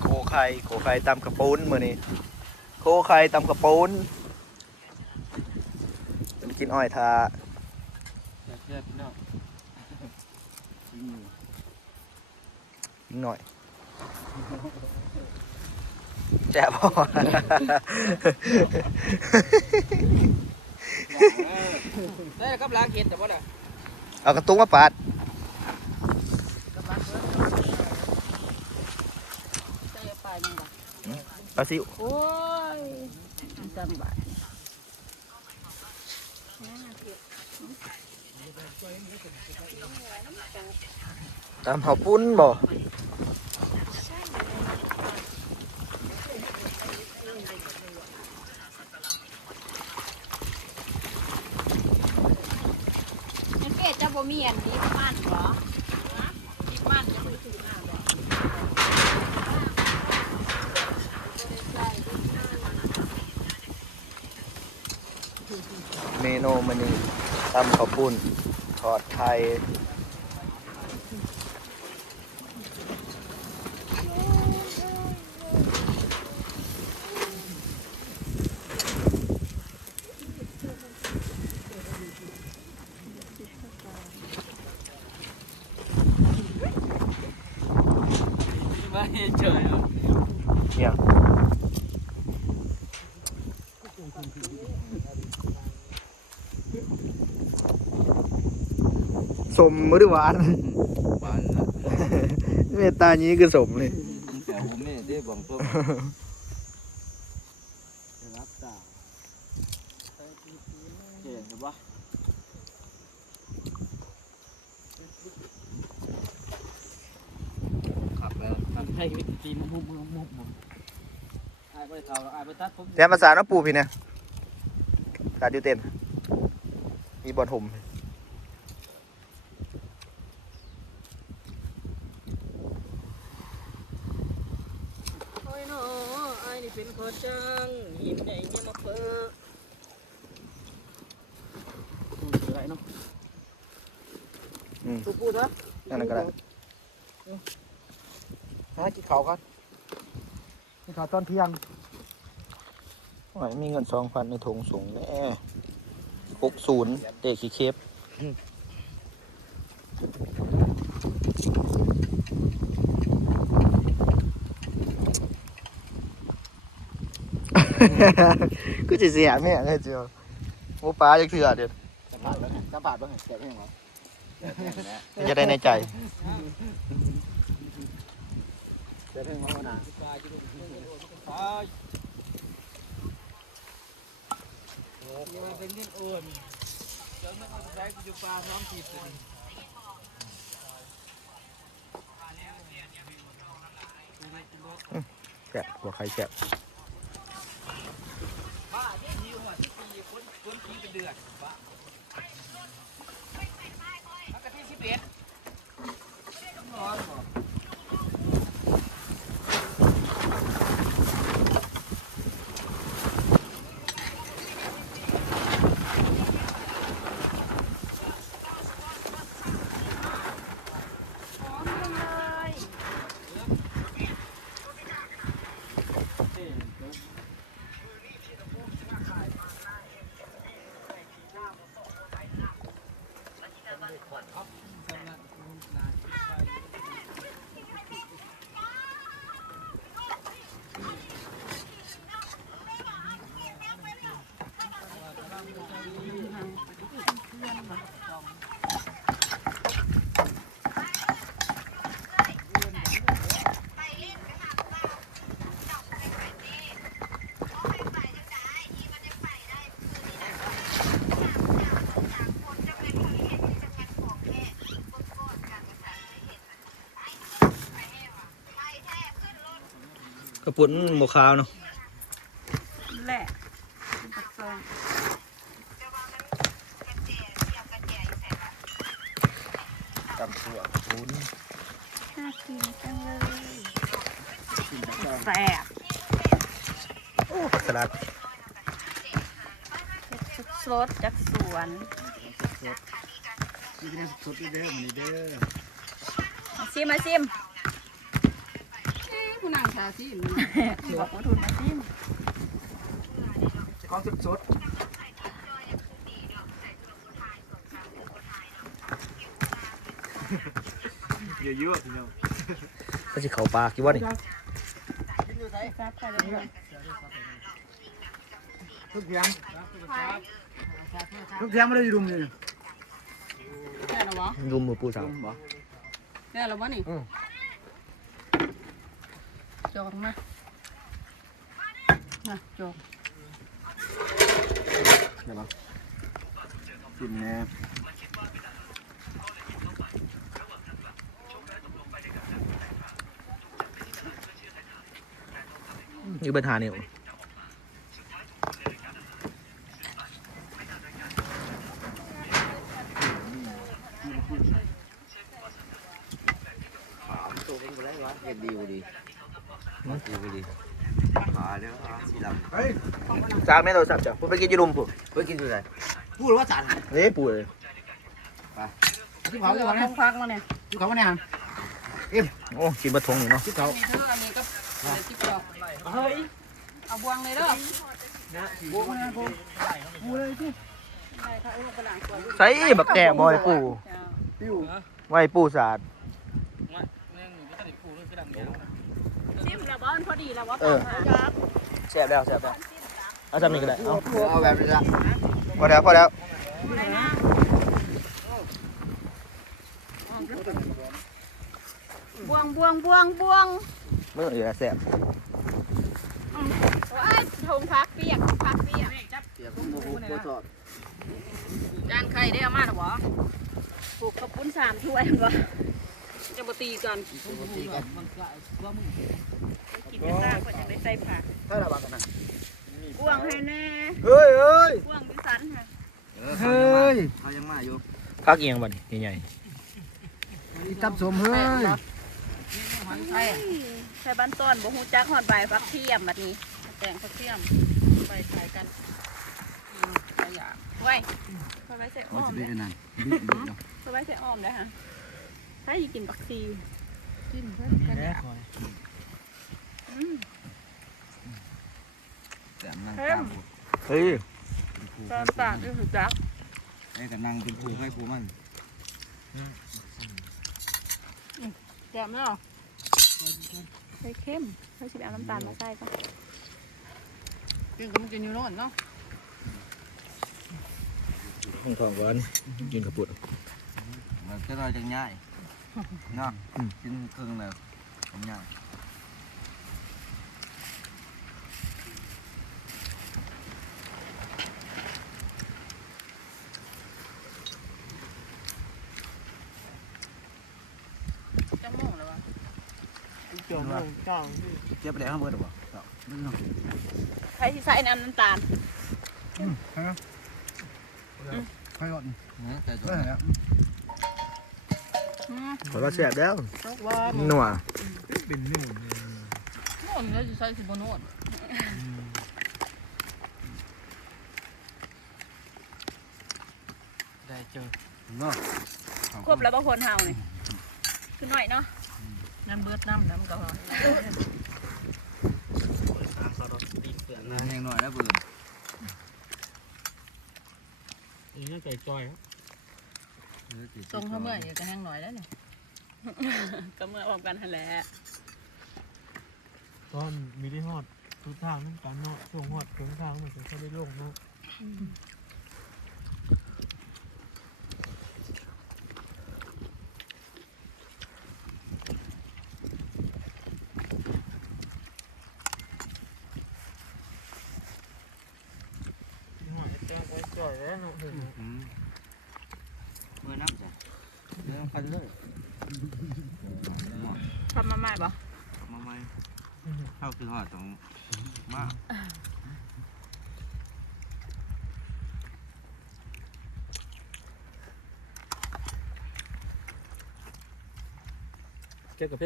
โคไข่โคไข่ตำกระปุนมื้อนี้โคไข่ตำกระปุนเป็นกินอ้อยทาเจ็บเนาะนิดหน่อยแจ่บพอได้กับล้างเห็ดแต่ว่าน่ะเอากระตุ้งมาปาด ใส่ไปนี่บ่ ปลาซิวโอ้ยจำบาดตำข้าปุ้นบ่เกศจะบ่มีอันนี้มันเหรอนี่มันจะไปถือหน้าบ่ เมนูมื้อนี้ ตำข้าวปุ้นทอดไข่มาเฉยเนี่ย สมมือหวานบ้านละเมตตานี้คือสมเลยแต่ผมไม่ได้บอกตัวรับตาเจ๋งหรือวะขับแล้วขับให้ตีนมุมมุมมุมมุมไอ้ไปเท่าไอ้ไปตัดผมแต่ภาษาน้องปูพี่เนี่ยตัดอยู่เต็มมีบอลห่ม โอ้ยน้อไอ้นี่ เป็นคนจังหินใหญ่เนี่ยมาเพิ่มอะไรเนาะอืมปูปูเถอะนั่นนะก็ได้หากินข้าวกันกินข้าวตอนเที่ยงโอ้ยมีเงินสองพันในถุงสูงแน่หกศูนย์เตะขี้เคฟ ก็จะเสียแม่ไงเจียวโอ้ปลาจะเถื่อเด็ดจะบาดบ้างจะบาดบ้างแกะให้หรอจะได้ในใจแกะให้มาหนานี่มันเป็นเงินโอนเดี๋ยวมันเอาใช้กูจะปลาพร้อมทีสิแฉะหัวใครแฉะ บ้าที่ยิวอะที่ปีคน คนปีเป็นเดือนบ้าแล้วก็ที่สิบเอ็ดนอนบ่ หอมจังเลย กระ ปุนหมูขาวเนาะแหละปักซองตำตัวกระปุนน่ากินจังเลยแสบสลัดเผ็ดสดๆจากสวนนี่เป็นสุดเด้อมันนี่เด้อมาซิมมาซิม ซิมบอกว่าทุนมาซิมของสดเยอะๆพี่น้องก็สิเข้าปากอยู่บ่นี่ซับไปเลยทุกเทียมทุกเทียมไม่ได้รุมเลยแค่หรอวะรุมมือปูสาวรุมบ่แค่หรอวะนี่ จอกมาน่ะจอกกินแน่อยู่เบิดหานิ้ว ตัวเป็นอะไรวะเห็นดีกว่าดีดีกว่าดีขาเด้อขาสีดำ เฮ้ย สามแม่โทรศัพท์จ้ะผมไปกินยู่รุมพุ่นเฮ้ยกินอยู่ไหนพูดว่าจันเฮ้ยปูเลยที่เขาเขาจะที่เขาเนี่ยทงพักมาเนี่ยที่เขาเนี่ยโอ้กินบะทงอยู่เนาะที่เขาอันนี้ก็เดี๋ยวจิ๊บจอกเฮ้ยเอาบวงเลยเด้อใส่บักแก่บอยปูปิ้วไว้ปูสาดซิมแล้วบอลพอดีแล้วว่าเออแซ่บแล้วแซ่บแล้ว เอาจำนี่ก็ได้เอาเอาแบบนี้ละพอแล้วพอแล้วบวงบวงบวงบวงเมื่อไหร่แซ่บว้ายทงพักเปียกพักเปียกเดี๋ยวผมโมโหโคตรชอบจานไข่ได้เอามาหรอวะปลูกข้าวปุ้นสามถ้วยเหรอจะมาตีกันตีกันกินไม่ได้ก็จะได้ใส่ผักถ้าเราบักกันนะ บวงให้แน่เฮ้ยเฮ้ยบวงดิสันค่ะเฮ้ยเขายังมาอยู่พักเอียงบัดนี่ใหญ่อีตับสมเฮ้ยใช่ใส่บ้านต้นบ่ฮู้จักหอดใบฟักเทียมแบบนี้ แต่งฟักเทียมไปขายกันอืมขยะไว้เอาไว้ใส่อ้มันอมจะเลเป็ยนนั่นบิ๊กบิ๊กเนาะเอาไว้ใส่อ้อมเลยฮะถ้าอยากกินบักซีกินเพื่อนกันเนี่ยอืม แต่นั่งเข้ตามมเฮ้ยตอนปากที่สุดจักไอ้กันนั่งเป็นผู้ให้ผู้มันแจ่มเนาะใส่เข้มใส่ชิบเอาน้ำตาลมาใส่ก็กินก็มันกินอยู่โน่นเนาะห้องทองก่อนกินกระปุกมันก็เราจะง่ายเนาะกินครึ่งแล้วผมง่าย จังโมงแล้ววะ เก็บไปแล้วข้างบนหรือเปล่าใครที่ใส่น้ำน้ำตาลค่อยก่อนเนี่ยแต่ตัวเฮ้ยนี้อืมขอว่าแซ่บแล้วตกว่านัวโน่นแล้วจะใส่สิบโน่นได้เจอเนาะครบแล้วบางคนเฮานี่คือหน่อยเนาะ น้ำเบิดน้ำน้ำก็พอนั่นยังหน่อยแล้วเบื่อทรงเขาเมื่อยก็แห้งหน่อยแล้วเนี่ยก็เมื่อพร้อมกันหั่นแหละตอนมีได้ฮอดทุกทางนั่นการเนาะช่วงฮอดถึงทางมันก็เขาได้โล่งเนาะหอยแจ้งไว้จ่อยแล้วเนาะเหนไหมเมื่อน้ำจ้ะเรื่องพันเลยทำมาใหม่ปะมาไหม่เข้าคือหอดตรงมากเก็บกับเพ